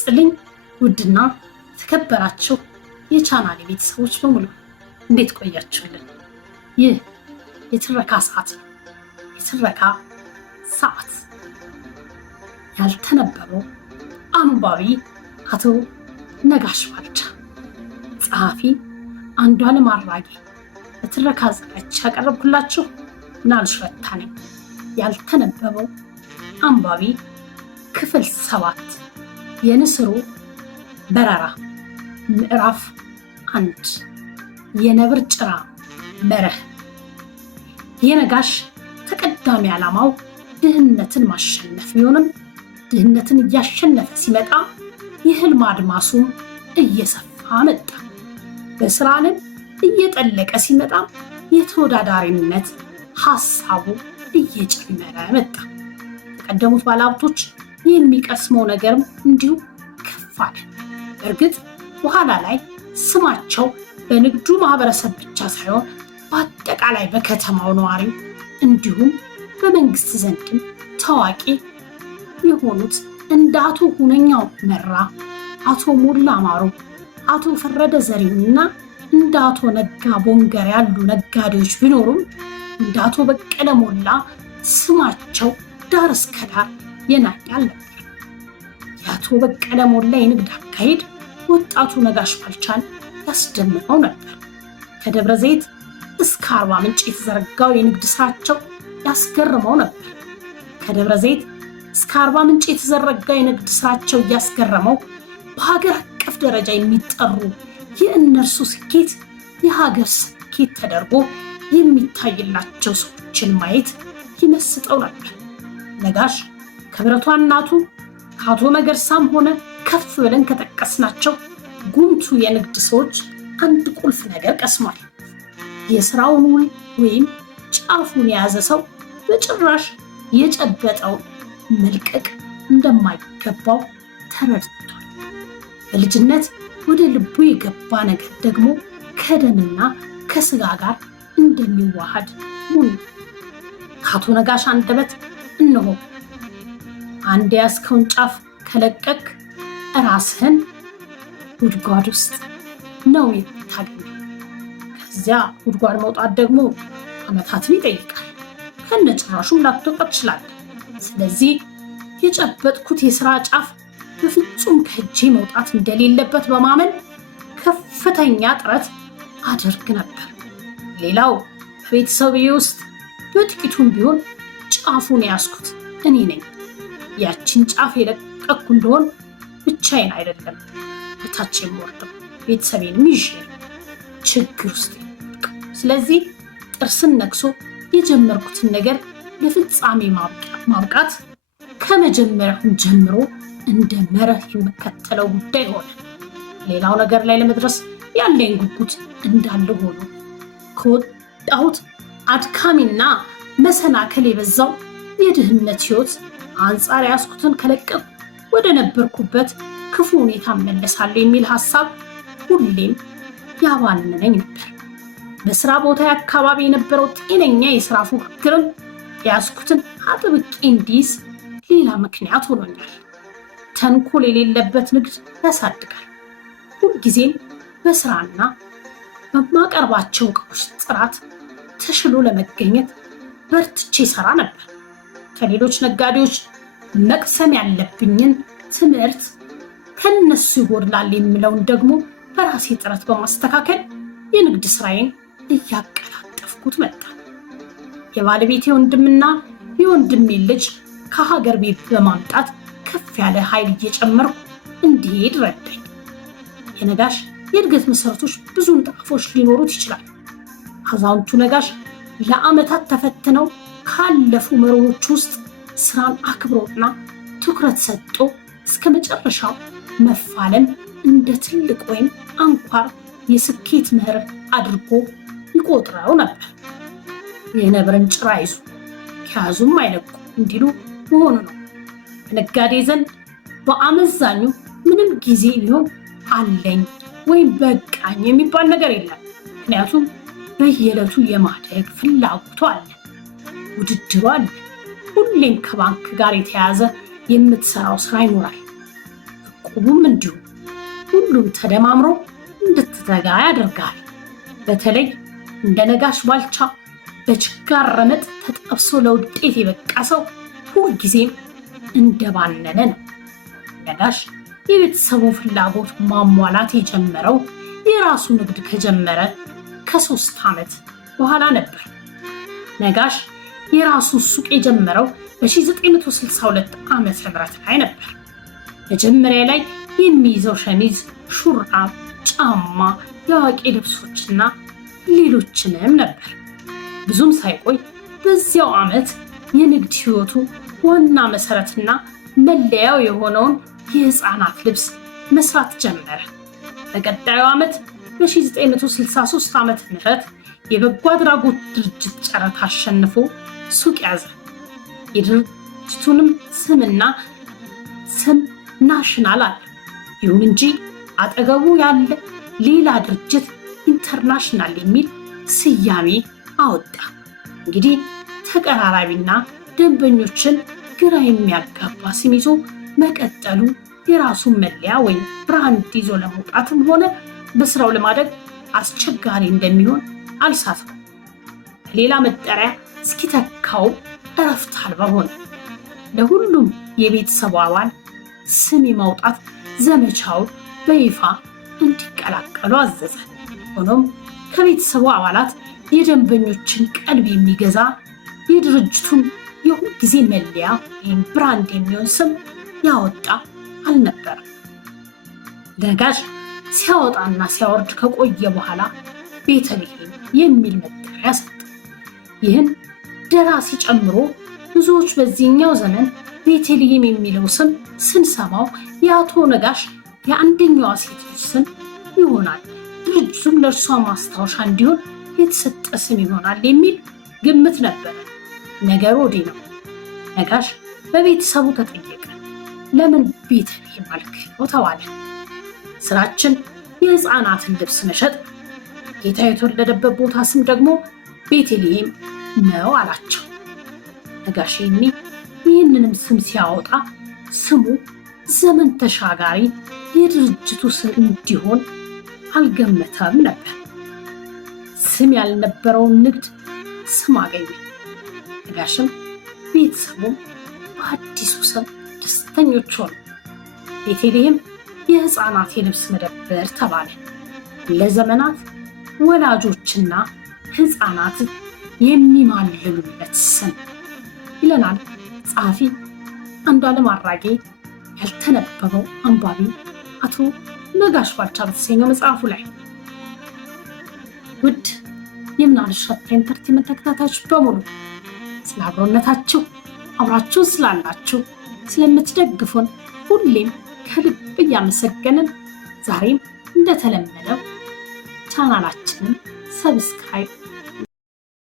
ይስጥልኝ ውድና ተከበራችሁ የቻናሌ ቤተሰቦች በሙሉ እንዴት ቆያችሁልን? ይህ የትረካ ሰዓት ነው። የትረካ ሰዓት ያልተነበበው አንባቢ አቶ ነጋሽ ባልቻ፣ ጸሐፊ አንዷለም አራጌ። በትረካ አዘጋጅ ያቀረብኩላችሁ ምናልሽ ረታ ነኝ። ያልተነበበው አንባቢ ክፍል 7 የንስሩ በረራ ምዕራፍ 1 የነብር ጭራ መርህ። የነጋሽ ተቀዳሚ ዓላማው ድህነትን ማሸነፍ ቢሆንም ድህነትን እያሸነፈ ሲመጣ የህልም አድማሱም እየሰፋ መጣ። በስራ ዓለም እየጠለቀ ሲመጣ የተወዳዳሪነት ሐሳቡ እየጨመረ መጣ። ከቀደሙት ባለሀብቶች የሚቀስመው ነገርም እንዲሁ ከፍ አለ። እርግጥ በኋላ ላይ ስማቸው በንግዱ ማህበረሰብ ብቻ ሳይሆን በአጠቃላይ በከተማው ነዋሪ እንዲሁም በመንግስት ዘንድም ታዋቂ የሆኑት እንደ አቶ ሁነኛው መራ፣ አቶ ሞላ ማሩ፣ አቶ ፈረደ ዘሪሁንና እንደ አቶ ነጋ ቦንገር ያሉ ነጋዴዎች ቢኖሩም እንደ አቶ በቀለ ሞላ ስማቸው ዳር እስከ ዳር የናኘ አልነበር። የአቶ በቀለ ሞላ የንግድ አካሄድ ወጣቱ ነጋሽ ባልቻን ያስደምመው ነበር። ከደብረ ዘይት እስከ አርባ ምንጭ የተዘረጋው የንግድ ስራቸው ያስገርመው ነበር። ከደብረ ዘይት እስከ አርባ ምንጭ የተዘረጋው የንግድ ስራቸው እያስገረመው በሀገር አቀፍ ደረጃ የሚጠሩ የእነርሱ ስኬት የሀገር ስኬት ተደርጎ የሚታይላቸው ሰዎችን ማየት ይመስጠው ነበር። ነጋሽ ከብረቷ እናቱ ከአቶ መገርሳም ሆነ ከፍ ብለን ከጠቀስናቸው ጉምቱ የንግድ ሰዎች አንድ ቁልፍ ነገር ቀስሟል። የስራውን ውል ወይም ጫፉን የያዘ ሰው በጭራሽ የጨበጠውን መልቀቅ እንደማይገባው ተረድቷል። በልጅነት ወደ ልቡ የገባ ነገር ደግሞ ከደምና ከስጋ ጋር እንደሚዋሃድ ሙሉ ከአቶ ነጋሽ አንደበት እነሆ አንድ ያስከውን ጫፍ ከለቀቅ ራስህን ጉድጓድ ውስጥ ነው የምታገኘው። ከዚያ ጉድጓድ መውጣት ደግሞ ዓመታትን ይጠይቃል። ከነጭራሹም ላትወጣ ትችላለህ። ስለዚህ የጨበጥኩት የስራ ጫፍ በፍጹም ከእጄ መውጣት እንደሌለበት በማመን ከፍተኛ ጥረት አደርግ ነበር። ሌላው በቤተሰቤ ውስጥ በጥቂቱም ቢሆን ጫፉን ያስኩት እኔ ነኝ። ያችን ጫፍ የለቀኩ እንደሆን ብቻዬን አይደለም በታች የምወርደው ቤተሰቤንም ይዤ ችግር ውስጥ። ስለዚህ ጥርስን ነክሶ የጀመርኩትን ነገር ለፍጻሜ ማብቃት ከመጀመሪያው ጀምሮ እንደ መርህ የምከተለው ጉዳይ ሆነ። ሌላው ነገር ላይ ለመድረስ ያለኝ ጉጉት እንዳለ ሆኖ ከወጣሁት አድካሚና መሰናከል የበዛው የድህነት ህይወት አንጻር ያስኩትን ከለቀቁ ወደ ነበርኩበት ክፉ ሁኔታ መለሳለሁ የሚል ሐሳብ ሁሌም ያባንነኝ ነበር። በስራ ቦታ አካባቢ የነበረው ጤነኛ የስራ ፉክክርም ያስኩትን አጥብቄ እንዲይዝ ሌላ ምክንያት ሆኖኛል። ተንኮል የሌለበት ንግድ ያሳድጋል። ሁልጊዜም በስራና በማቀርባቸው እቃዎች ጥራት ተሽሎ ለመገኘት በርትቼ ሰራ ነበር። ከሌሎች ነጋዴዎች መቅሰም ያለብኝን ትምህርት ከነሱ ይጎድላል የሚለውን ደግሞ በራሴ ጥረት በማስተካከል የንግድ ስራዬን እያቀላጠፍኩት መጣ። የባለቤቴ ወንድምና የወንድሜ ልጅ ከሀገር ቤት በማምጣት ከፍ ያለ ኃይል እየጨመርኩ እንዲሄድ ረዳኝ። የነጋሽ የእድገት መሰረቶች ብዙ ንጣፎች ሊኖሩት ይችላል። አዛውንቱ ነጋሽ ለዓመታት ተፈትነው ካለፉ መርሆች ውስጥ ስራን አክብሮና ትኩረት ሰጥቶ እስከ መጨረሻው መፋለም እንደ ትልቅ ወይም አንኳር የስኬት መርህ አድርጎ ይቆጥረው ነበር። የነብርን ጭራ ይዙ ከያዙም አይለቁ እንዲሉ መሆኑ ነው። በነጋዴ ዘንድ በአመዛኙ ምንም ጊዜ ቢሆን አለኝ ወይም በቃኝ የሚባል ነገር የለም። ምክንያቱም በየዕለቱ የማደግ ፍላጎቱ አለ፣ ውድድሩ አለ። ሁሌም ከባንክ ጋር የተያዘ የምትሰራው ስራ ይኖራል። ማቆሙም እንዲሁ ሁሉም ተደማምሮ እንድትተጋ ያደርጋል። በተለይ እንደ ነጋሽ ባልቻ በችጋር ረመጥ ተጠብሶ ለውጤት የበቃ ሰው ሁልጊዜም እንደባነነ ነው። ነጋሽ የቤተሰቡ ፍላጎት ማሟላት የጀመረው የራሱ ንግድ ከጀመረ ከ3 ዓመት በኋላ ነበር። ነጋሽ የራሱ ሱቅ የጀመረው በ1962 ዓመተ ምህረት ላይ ነበር። መጀመሪያ ላይ የሚይዘው ሸሚዝ፣ ሹራብ፣ ጫማ፣ የአዋቂ ልብሶችና ሌሎችንም ነበር። ብዙም ሳይቆይ በዚያው ዓመት የንግድ ሕይወቱ ዋና መሰረትና መለያው የሆነውን የሕፃናት ልብስ መስራት ጀመረ። በቀጣዩ ዓመት በ1963 ዓመተ ምህረት የበጎ አድራጎት ድርጅት ጨረታ አሸንፎ ሱቅ ያዘ። የድርጅቱንም ስም ናሽናል አለ። ይሁን እንጂ አጠገቡ ያለ ሌላ ድርጅት ኢንተርናሽናል የሚል ስያሜ አወጣ። እንግዲህ ተቀራራቢና ደንበኞችን ግራ የሚያጋባ ስም ይዞ መቀጠሉ የራሱን መለያ ወይም ብራንድ ይዞ ለመውጣትም ሆነ በስራው ለማደግ አስቸጋሪ እንደሚሆን አልሳተም። ሌላ መጠሪያ እስኪተካው እረፍት አልባ ሆነ። ለሁሉም የቤተሰቡ አባል ስም የማውጣት ዘመቻውን በይፋ እንዲቀላቀሉ አዘዘ። ሆኖም ከቤተሰቡ አባላት የደንበኞችን ቀልብ የሚገዛ የድርጅቱን የሁልጊዜ መለያ ወይም ብራንድ የሚሆን ስም ያወጣ አልነበረም። ነጋሽ ሲያወጣና ሲያወርድ ከቆየ በኋላ ቤተልሔም የሚል መጠሪያ ሰጠ። ይህን ደራሲ ጨምሮ ብዙዎች በዚህኛው ዘመን ቤተልሔም የሚለው ስም ስንሰማው የአቶ ነጋሽ የአንደኛዋ ሴት ልጅ ስም ይሆናል፣ ድርጅቱም ለእርሷ ማስታወሻ እንዲሆን የተሰጠ ስም ይሆናል የሚል ግምት ነበረ። ነገሩ ወዲህ ነው። ነጋሽ በቤተሰቡ ተጠየቀ። ለምን ቤተልሔም አልከው ተባለ። ስራችን የሕፃናትን ልብስ መሸጥ፣ ጌታ የተወለደበት ቦታ ስም ደግሞ ቤተልሔም ነው አላቸው። ነጋሽ ይህንንም ስም ሲያወጣ ስሙ ዘመን ተሻጋሪ የድርጅቱ ስም እንዲሆን አልገመተም ነበር። ስም ያልነበረውን ንግድ ስም አገኘ። ነጋሽም ቤተሰቡም በአዲሱ ስም ደስተኞች ሆኑ። ቤተልሔም የሕፃናት የልብስ መደብር ተባለ። ለዘመናት ወላጆችና ሕፃናት የሚማልሉለት ስም ይለናል ጸሐፊ አንዱዓለም አራጌ ያልተነበበው አንባቢ አቶ ነጋሽ ባልቻ በተሰኘው መጽሐፉ ላይ። ውድ የምናልሽ ኢንተርቴንመንት ተከታታዮች በሙሉ ስለ አብሮነታችሁ አብራችሁ ስላላችሁ ስለምትደግፉን ሁሌም ከልብ እያመሰገንን ዛሬም እንደተለመደው ቻናላችንን ሰብስክራይብ